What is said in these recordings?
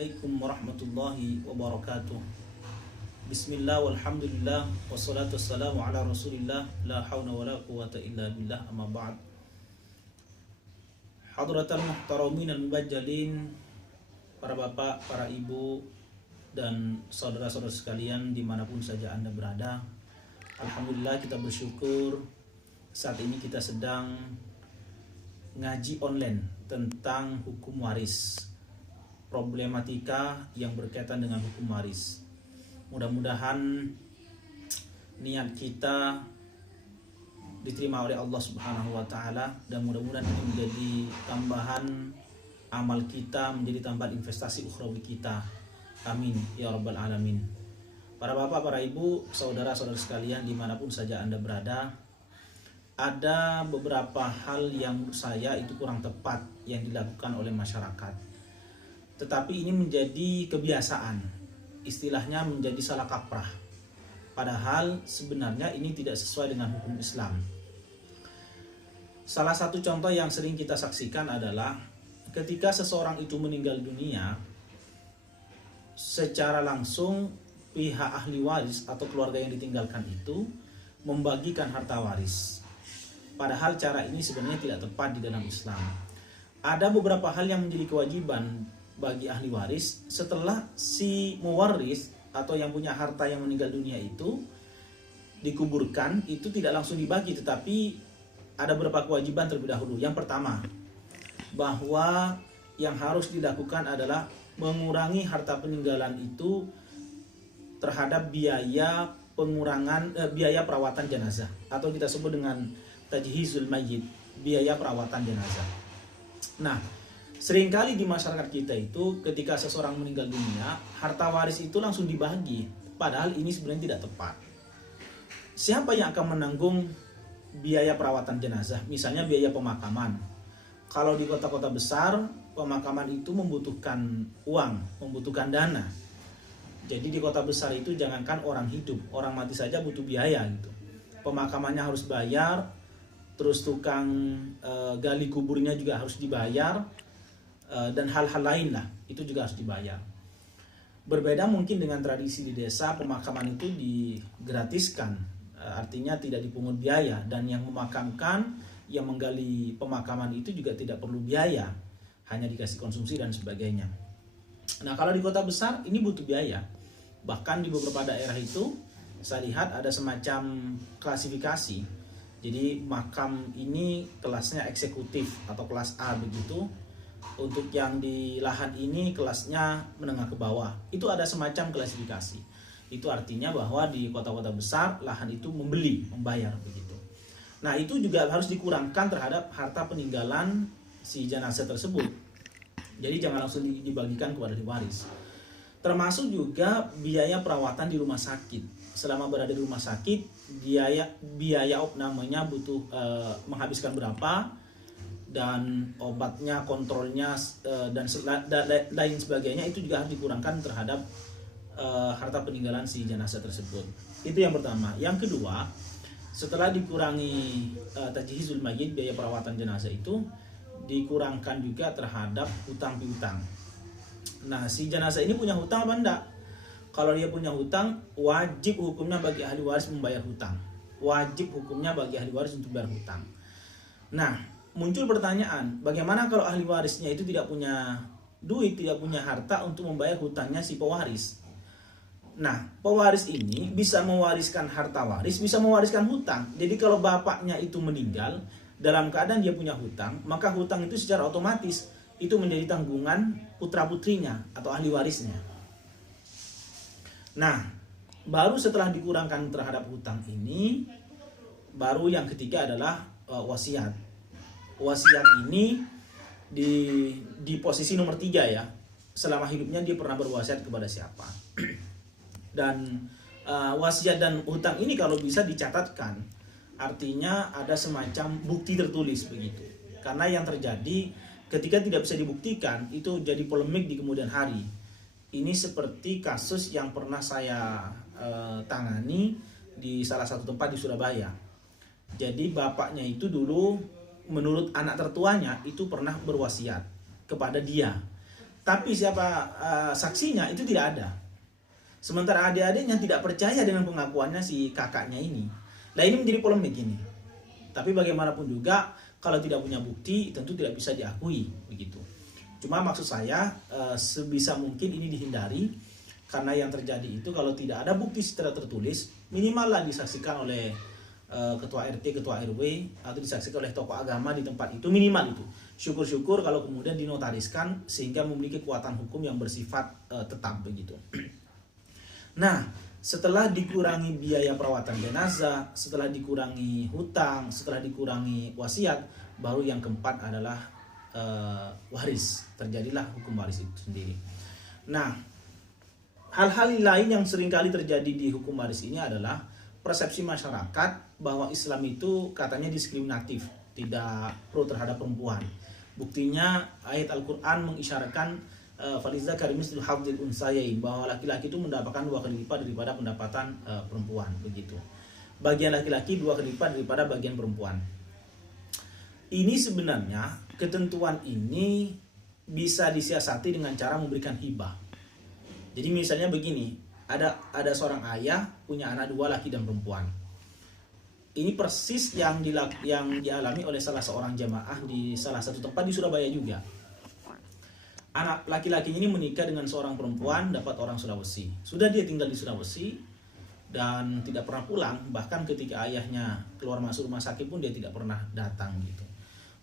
Assalamualaikum warahmatullahi wabarakatuh. Bismillah walhamdulillah wassalatu wassalamu ala rasulillah la hawla wa la quwata illa billah amma ba'd. Hadratal muhtaramin al-mubajjalin, para bapak, para ibu, dan saudara-saudara sekalian dimanapun saja Anda berada. Alhamdulillah, kita bersyukur saat ini kita sedang ngaji online tentang hukum waris, problematika yang berkaitan dengan hukum waris. Mudah-mudahan niat kita diterima oleh Allah Subhanahu wa taala, dan mudah-mudahan ini menjadi tambahan amal kita, menjadi tambahan investasi ukhrawi kita. Amin ya rabbal alamin. Para bapak, para ibu, saudara-saudara sekalian dimanapun saja Anda berada, ada beberapa hal yang menurut saya itu kurang tepat yang dilakukan oleh masyarakat. Tetapi ini menjadi kebiasaan, istilahnya menjadi salah kaprah. Padahal sebenarnya ini tidak sesuai dengan hukum Islam. Salah satu contoh yang sering kita saksikan adalah ketika seseorang itu meninggal dunia, secara langsung pihak ahli waris atau keluarga yang ditinggalkan itu membagikan harta waris. Padahal cara ini sebenarnya tidak tepat di dalam Islam. Ada beberapa hal yang menjadi kewajiban bagi ahli waris setelah si mewaris atau yang punya harta yang meninggal dunia itu dikuburkan, itu tidak langsung dibagi, tetapi ada beberapa kewajiban terlebih dahulu. Yang pertama, bahwa yang harus dilakukan adalah mengurangi harta peninggalan itu terhadap biaya biaya perawatan jenazah, atau kita sebut dengan tajhizul mayyit, biaya perawatan jenazah. Nah, seringkali di masyarakat kita itu ketika seseorang meninggal dunia, harta waris itu langsung dibagi. Padahal ini sebenarnya tidak tepat. Siapa yang akan menanggung biaya perawatan jenazah? Misalnya biaya pemakaman. Kalau di kota-kota besar, pemakaman itu membutuhkan uang, membutuhkan dana. Jadi di kota besar itu jangankan orang hidup, orang mati saja butuh biaya gitu. Pemakamannya harus bayar, terus tukang gali kuburnya juga harus dibayar, dan hal-hal lain lah, itu juga harus dibayar. Berbeda mungkin dengan tradisi di desa, pemakaman itu digratiskan, artinya tidak dipungut biaya, dan yang memakamkan, yang menggali pemakaman itu juga tidak perlu biaya, hanya dikasih konsumsi dan sebagainya. Nah, kalau di kota besar ini butuh biaya. Bahkan di beberapa daerah itu saya lihat ada semacam klasifikasi. Jadi makam ini kelasnya eksekutif atau kelas A begitu. Untuk yang di lahan ini kelasnya menengah ke bawah. Itu ada semacam klasifikasi. Itu artinya bahwa di kota-kota besar lahan itu membayar begitu. Nah, itu juga harus dikurangkan terhadap harta peninggalan si jenazah tersebut. Jadi jangan langsung dibagikan kepada ahli waris. Termasuk juga biaya perawatan di rumah sakit. Selama berada di rumah sakit, biaya namanya butuh menghabiskan berapa, dan obatnya, kontrolnya, dan lain sebagainya, itu juga harus dikurangkan terhadap harta peninggalan si jenazah tersebut. Itu yang pertama. Yang kedua, setelah dikurangi tajhizul mayyit, biaya perawatan jenazah itu dikurangkan juga terhadap hutang piutang. Nah, si jenazah ini punya hutang apa enggak? Kalau dia punya hutang, wajib hukumnya bagi ahli waris membayar hutang. Wajib hukumnya bagi ahli waris untuk bayar hutang. Nah, muncul pertanyaan, bagaimana kalau ahli warisnya itu tidak punya duit, tidak punya harta untuk membayar hutangnya si pewaris? Nah, pewaris ini bisa mewariskan harta waris, bisa mewariskan hutang. Jadi kalau bapaknya itu meninggal dalam keadaan dia punya hutang, maka hutang itu secara otomatis itu menjadi tanggungan putra-putrinya atau ahli warisnya. Nah, baru setelah dikurangkan terhadap hutang ini, baru yang ketiga adalah wasiat. Wasiat ini di posisi nomor 3 ya. Selama hidupnya dia pernah berwasiat kepada siapa. Dan wasiat dan hutang ini kalau bisa dicatatkan, artinya ada semacam bukti tertulis begitu. Karena yang terjadi ketika tidak bisa dibuktikan itu jadi polemik di kemudian hari. Ini seperti kasus yang pernah saya tangani di salah satu tempat di Surabaya. Jadi bapaknya itu dulu menurut anak tertuanya itu pernah berwasiat kepada dia. Tapi siapa saksinya itu tidak ada. Sementara adik-adiknya tidak percaya dengan pengakuannya si kakaknya ini. Nah ini menjadi polemik ini. Tapi bagaimanapun juga kalau tidak punya bukti tentu tidak bisa diakui begitu. Cuma maksud saya sebisa mungkin ini dihindari, karena yang terjadi itu kalau tidak ada bukti secara tertulis, minimal lah disaksikan oleh ketua RT, ketua RW, atau disaksikan oleh tokoh agama di tempat itu, minimal itu. Syukur-syukur kalau kemudian dinotariskan sehingga memiliki kekuatan hukum yang bersifat tetap begitu. Nah, setelah dikurangi biaya perawatan jenazah, setelah dikurangi hutang, setelah dikurangi wasiat, baru yang keempat adalah waris. Terjadilah hukum waris itu sendiri. Nah, hal-hal lain yang seringkali terjadi di hukum waris ini adalah persepsi masyarakat bahwa Islam itu katanya diskriminatif, tidak pro terhadap perempuan. Buktinya ayat Al-Quran mengisyaratkan falizakari mislu hadzil unsayain, bahwa laki-laki itu mendapatkan 2 kali lipat daripada pendapatan perempuan begitu. Bagian laki-laki 2 kali lipat daripada bagian perempuan. Ini sebenarnya ketentuan ini bisa disiasati dengan cara memberikan hibah. Jadi misalnya begini, ada seorang ayah punya anak 2 laki dan perempuan. Ini persis yang dialami oleh salah seorang jamaah di salah satu tempat di Surabaya juga. Anak laki-laki ini menikah dengan seorang perempuan, dapat orang Sulawesi. Sudah dia tinggal di Sulawesi dan tidak pernah pulang. Bahkan ketika ayahnya keluar masuk rumah sakit pun dia tidak pernah datang gitu.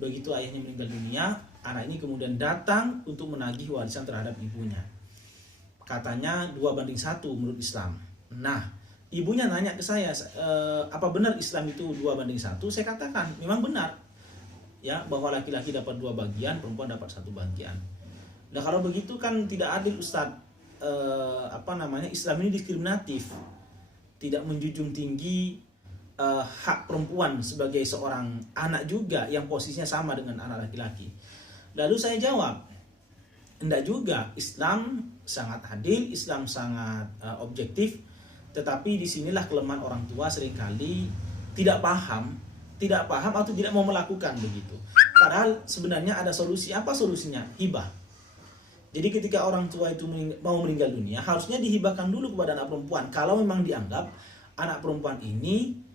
Begitu ayahnya meninggal dunia, anak ini kemudian datang untuk menagih warisan terhadap ibunya. Katanya 2:1 menurut Islam. Nah, ibunya nanya ke saya, apa benar Islam itu 2:1? Saya katakan, memang benar. Ya, bahwa laki-laki dapat 2 bagian, perempuan dapat 1 bagian. Nah, kalau begitu kan tidak adil Ustadz. Islam ini diskriminatif. Tidak menjunjung tinggi hak perempuan sebagai seorang anak juga yang posisinya sama dengan anak laki-laki. Lalu saya jawab, enggak juga. Islam sangat adil, Islam sangat objektif, tetapi disinilah kelemahan orang tua seringkali tidak paham atau tidak mau melakukan begitu. Padahal sebenarnya ada solusi. Apa solusinya? Hibah. Jadi ketika orang tua itu mau meninggal dunia, harusnya dihibahkan dulu kepada anak perempuan. Kalau memang dianggap anak perempuan ini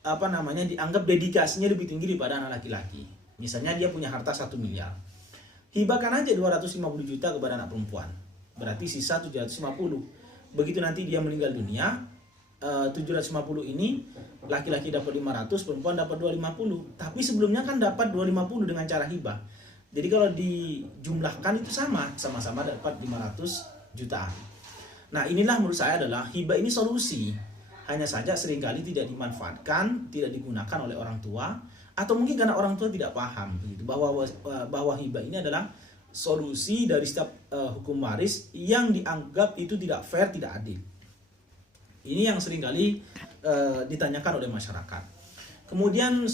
dianggap dedikasinya lebih tinggi daripada anak laki-laki. Misalnya dia punya harta 1 miliar. Hibahkan aja 250 juta kepada anak perempuan. Berarti sisa 750. Begitu nanti dia meninggal dunia, 750 ini laki-laki dapat 500, perempuan dapat 250. Tapi sebelumnya kan dapat 250 dengan cara hibah. Jadi kalau dijumlahkan itu sama-sama dapat 500 jutaan. Nah, inilah menurut saya adalah hibah ini solusi. Hanya saja seringkali tidak dimanfaatkan, tidak digunakan oleh orang tua, atau mungkin karena orang tua tidak paham begitu, bahwa hibah ini adalah solusi dari setiap hukum waris yang dianggap itu tidak fair, tidak adil. Ini yang seringkali ditanyakan oleh masyarakat. Kemudian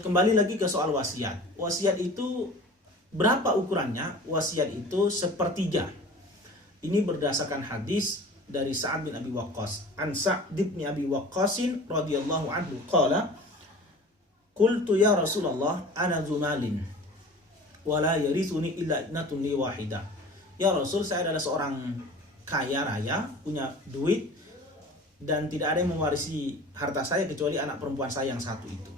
kembali lagi ke soal wasiat. Wasiat itu berapa ukurannya? Wasiat itu 1/3. Ini berdasarkan hadis dari Sa'ad bin Abi Waqqas. An Sa'd bin Abi Waqqasin radhiyallahu anhu qala, qultu ya Rasulullah ana zumalin wa la yarithuni illa ibnatun li wahidah. Ya Rasul, saya adalah seorang kaya raya, punya duit dan tidak ada yang mewarisi harta saya kecuali anak perempuan saya yang satu itu.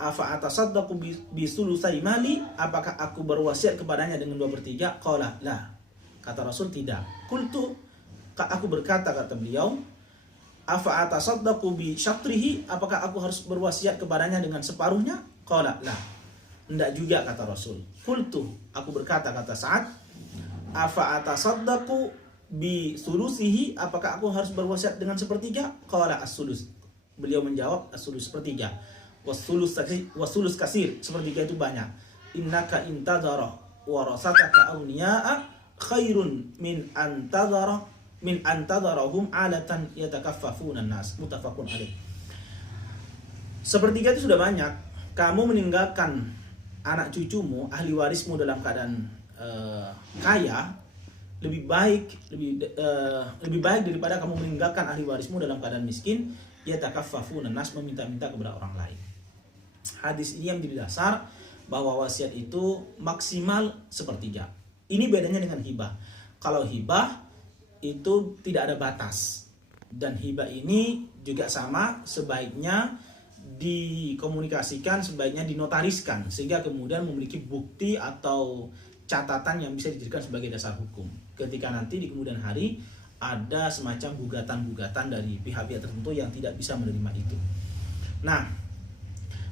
Afa atasaddaqu bi sulusai mali, apakah aku berwasiat kepadanya dengan 2/3? Qala la. Kata Rasul, tidak. Qultu, aku berkata, kata beliau, afa atasaddaqu bi syatrihi, apakah aku harus berwasiat kepadanya dengan separuhnya? Qala la. Enggak juga, kata Rasul. Qultu, aku berkata, kata Sa'ad, afa atasaddaqu bi sulusihi, apakah aku harus berwasiat dengan 1/3? Qala as-sulus. Beliau menjawab, as-sulus 1/3. Wasulus kasir, 1/3 itu banyak. Innaka intadara warasataka awniya'a khairun min antadarahum alatan yatakaffafuna nas. Muttafaqun alaih. 1/3 itu sudah banyak. Kamu meninggalkan anak cucumu, ahli warismu dalam keadaan kaya, lebih baik daripada kamu meninggalkan ahli warismu dalam keadaan miskin, yatakaffafuna nas, meminta-minta kepada orang lain. Hadis ini yang menjadi dasar bahwa wasiat itu maksimal 1/3. Ini bedanya dengan hibah. Kalau hibah itu tidak ada batas. Dan hibah ini juga sama, sebaiknya dikomunikasikan, sebaiknya dinotariskan, sehingga kemudian memiliki bukti atau catatan yang bisa dijadikan sebagai dasar hukum. Ketika nanti di kemudian hari ada semacam gugatan-gugatan dari pihak-pihak tertentu yang tidak bisa menerima itu. Nah,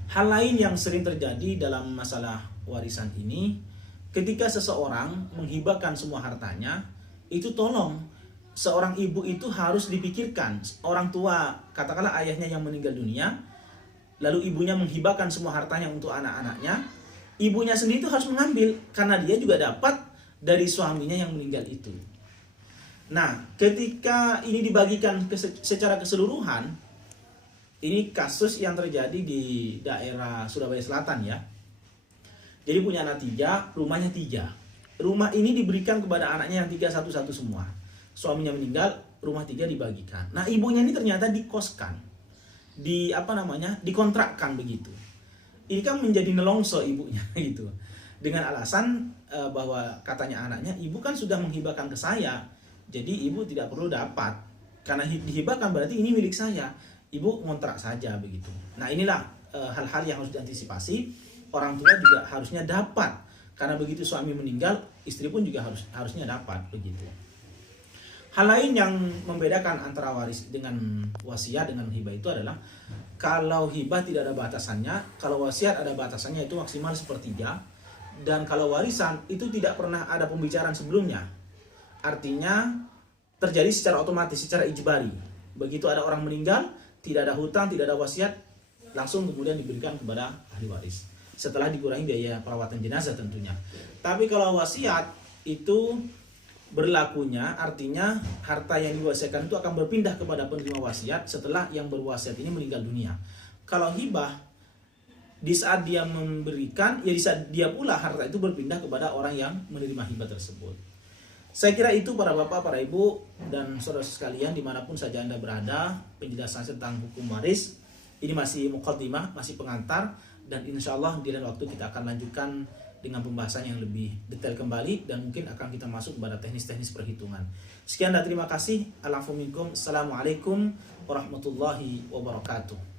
hal lain yang sering terjadi dalam masalah warisan ini, ketika seseorang menghibahkan semua hartanya, itu tolong seorang ibu itu harus dipikirkan. Orang tua, katakanlah ayahnya yang meninggal dunia, lalu ibunya menghibahkan semua hartanya untuk anak-anaknya, ibunya sendiri itu harus mengambil, karena dia juga dapat dari suaminya yang meninggal itu. Nah, ketika ini dibagikan secara keseluruhan, ini kasus yang terjadi di daerah Surabaya Selatan ya. Jadi punya anak 3, rumahnya 3. Rumah ini diberikan kepada anaknya yang 3 satu-satu semua. Suaminya meninggal, rumah 3 dibagikan. Nah, ibunya ini ternyata dikoskan. Dikontrakkan begitu. Ini kan menjadi nelongso ibunya gitu. Dengan alasan bahwa katanya anaknya, ibu kan sudah menghibahkan ke saya, jadi ibu tidak perlu dapat. Karena dihibahkan berarti ini milik saya. Ibu ngontrak saja begitu. Nah, inilah hal-hal yang harus diantisipasi. Orang tua juga harusnya dapat, karena begitu suami meninggal, istri pun juga harusnya dapat begitu. Hal lain yang membedakan antara waris dengan wasiat dengan hibah itu adalah, kalau hibah tidak ada batasannya, kalau wasiat ada batasannya, itu maksimal 1/3, dan kalau warisan itu tidak pernah ada pembicaraan sebelumnya. Artinya terjadi secara otomatis, secara ijbari. Begitu ada orang meninggal, tidak ada hutang, tidak ada wasiat, langsung kemudian diberikan kepada ahli waris. Setelah dikurangi biaya perawatan jenazah tentunya. Tapi kalau wasiat itu berlakunya, artinya harta yang diwasiatkan itu akan berpindah kepada penerima wasiat setelah yang berwasiat ini meninggal dunia. Kalau hibah, di saat dia memberikan, ya di saat dia pula harta itu berpindah kepada orang yang menerima hibah tersebut. Saya kira itu para bapak, para ibu, dan saudara sekalian dimanapun saja Anda berada, penjelasan tentang hukum waris ini masih muqaddimah, masih pengantar, dan insya Allah di lain waktu kita akan lanjutkan dengan pembahasan yang lebih detail kembali, dan mungkin akan kita masuk kepada teknis-teknis perhitungan. Sekian dan terima kasih. Assalamualaikum warahmatullahi wabarakatuh.